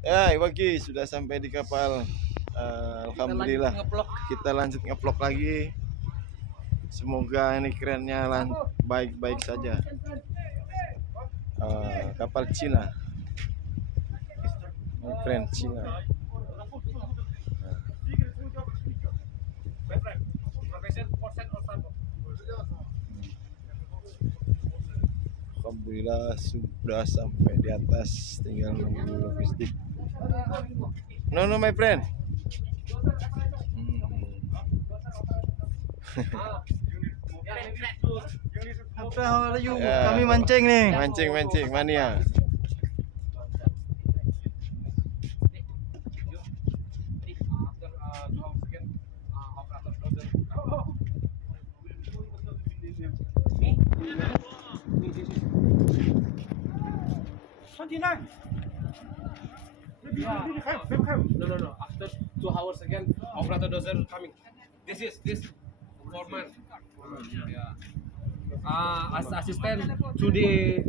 Ya, Iwaki sudah sampai di kapal. Alhamdulillah. Kita lanjut ngeplok lagi. Semoga ini kerennya baik-baik saja. Kapal Cina. Ini keren Cina. Alhamdulillah sudah sampai di atas, tinggal nunggu logistik. No, my friend. Kami mancing nih. Mancing mania. No. After 2 hours again, operator dozer coming. This foreman. Yeah. As assistant to the